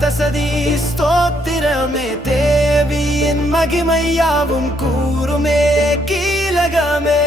சப்தசதி ஸ்தோத்திரமே தேவியின் மகிமையாவும் கூறுமே கீலகமே.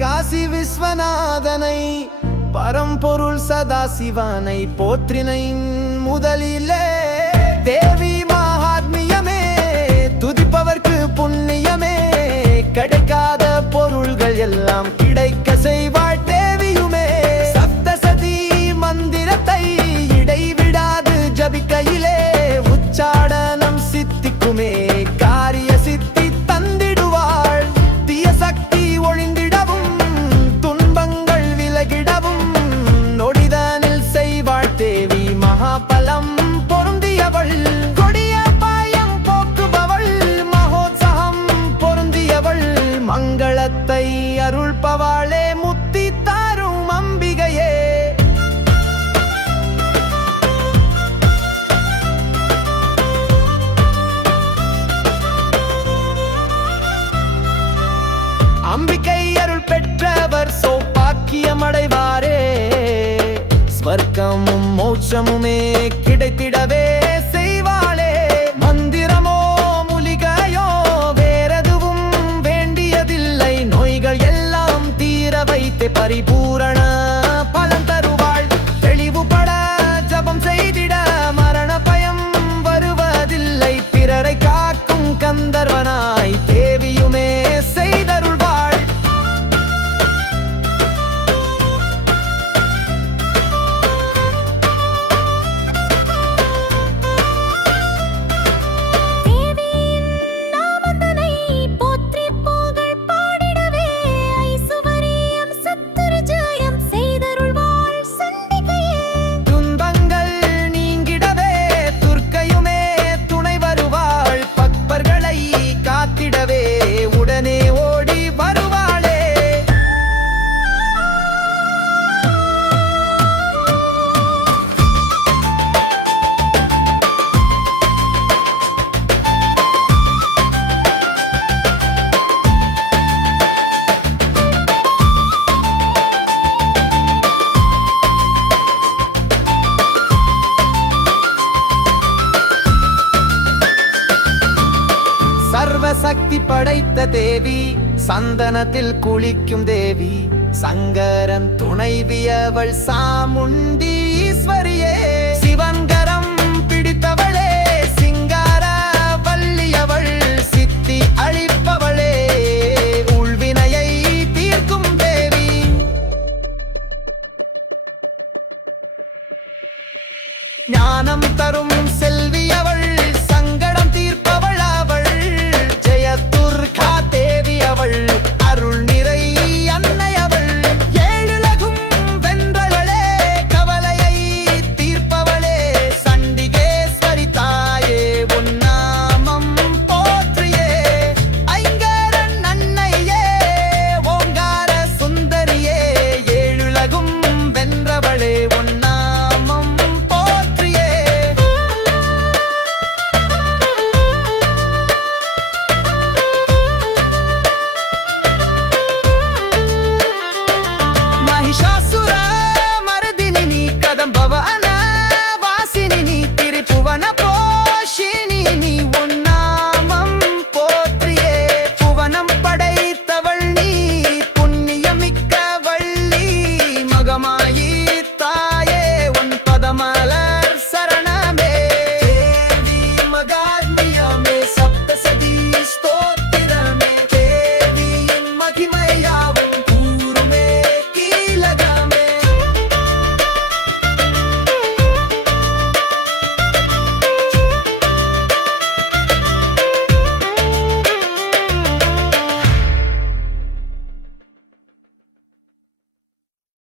காசி விஸ்வநாதனை பரம்பொருள் சதாசிவனை போற்றினை முதலிலே. தேவி மகாத்மியமே துதிப்பவர்க்கு புண்ணியமே, கிடைக்காத பொருள்கள் எல்லாம் கிடைக்க செய்வாள் தேவியுமே. சப்தசதி மந்திரத்தை இடைவிடாது ஜபிக்கையிலே உச்சாடனம் சித்திக்குமே, காரிய சித்தி தந்திடுவாள். தீய சக்தி ஒழிந்திடவும் துன்பங்கள் விலகிடவும் நொடிதனில் செய்வாள் தேவி மகாபலம் பொருந்தியவள். கொடிய பாயம் போக்குபவள் மகோத்சவம் பொருந்தியவள், மங்களத்தை அருள்பவாளே முத்தி தாரும் அம்பிகையே. அம்பிகை அருள் பெற்றவர் சௌபாக்கியம் அடைவாரே, ஸ்வர்க்கமும் மோட்சமுமே கிடைத்திடவே செய்வாளே. மந்திரமோ மூலிகையோ வேறெதுவும் வேண்டியதில்லை, நோய்கள் எல்லாம் தீர வைத்து பரிபூரண பலன் தருவாள். தெளிவுபட ஜபம் செய்திட மரண பயம் வருவதில்லை, பிறரை காக்கும் கந்தர்வனாய் தேவியுமே செய்தருள்வாள். சர்வசக்தி படைத்த தேவி, சந்தனத்தில் குளிக்கும் தேவி, சங்கரன் துணைவியவள் சாமுண்டி ஈஸ்வரியே. சிவன்கரம் பிடித்தவளே சிங்கார வல்லியவள், சித்தி அளிப்பவளே உள்வினையை தீர்க்கும் தேவி. ஞானம் தரும் செல்வியவள்,